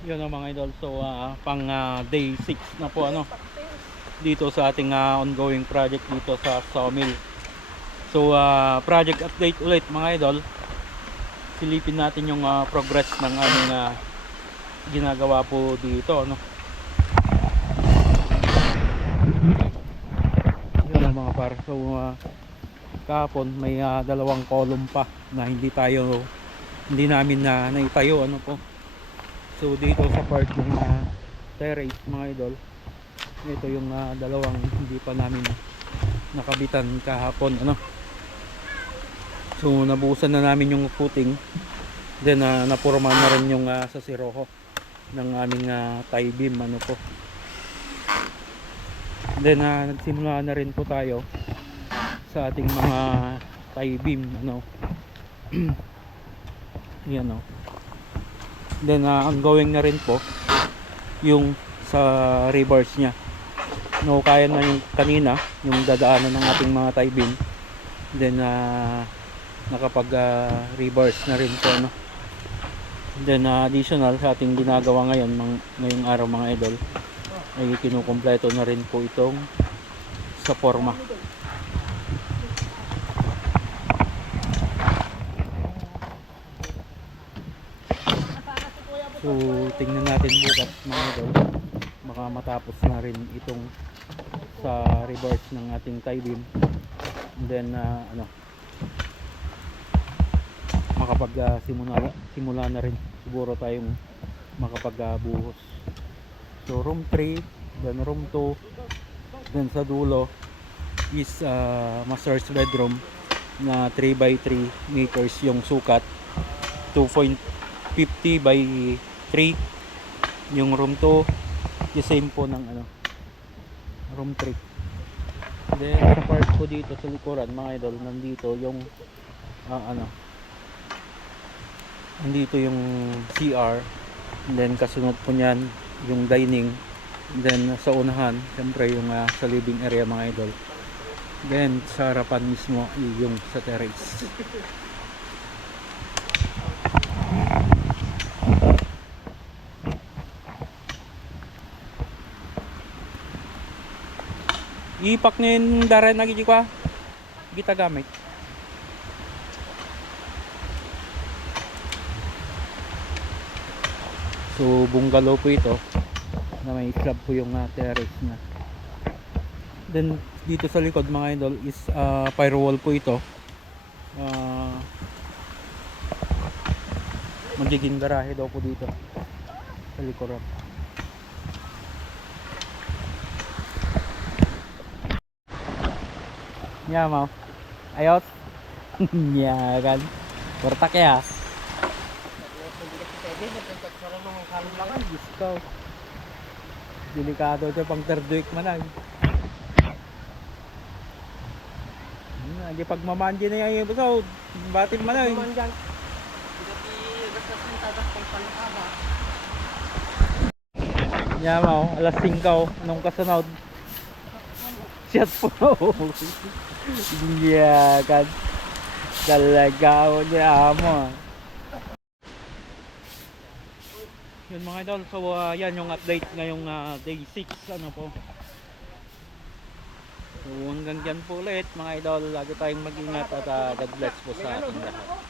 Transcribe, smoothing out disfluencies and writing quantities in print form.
Yun ang mga idol. So pang day 6 na po ano dito sa ating ongoing project dito sa sawmill. So project update ulit mga idol. Silipin natin yung progress ng aming ginagawa po dito ano. Yun ang mga par. So kahapon may dalawang column pa na hindi namin na naitayo ano po. So dito sa part ng terrace mga idol, ito yung dalawang hindi pa namin nakabitan kahapon ano. So nabuhusan na namin yung footing, then napurma na rin yung sa siroho ng aming tie beam ano po. Then nagsimula na rin po tayo sa ating mga tie beam ano. Yan o. Then ongoing na rin po yung sa reverse nya. No, kaya na yung kanina yung dadaanan ng ating mga tie beam. Then nakapag reverse na rin po no. Then additional sa ating ginagawa ngayong araw mga idol ay kinukumpleto na rin po itong sa forma. So tingnan natin bukas mga idol, baka matapos na rin itong sa reverse ng ating tie beam. And then makapag simula na rin siguro tayong makapagbuhos. So room 3, then room 2, then sa dulo is master's bedroom na 3x3 meters yung sukat, 2.50 by 3 yung room 2, the same po ng room 3. Then sa part ko dito sa likuran mga idol, nandito yung nandito yung CR, and then kasunod po niyan yung dining, and then sa unahan syempre yung sa living area mga idol, then sa harapan mismo yung sa terrace. Ipak niya yung daran na gigi kwa kita gamit. So bungalow po ito na may slab po yung terrace na. Then dito sa likod mga idol is firewall po ito. Magiging garahe daw po dito sa likuran. Ya mau ayot. Ya kan bertak ya. Delikado ito pang third week man ay. Hindi pag mamandi na yung episode, batin man ay. Ya mau alas 5 nung kasunod. Shot po. Iya kan. Talaga niya mo. Yun mga idol, so yan yung update ngayong day 6 ano po. So hanggang dyan po ulit mga idol, lagi tayong mag-ingat at God bless po sa ating lahat.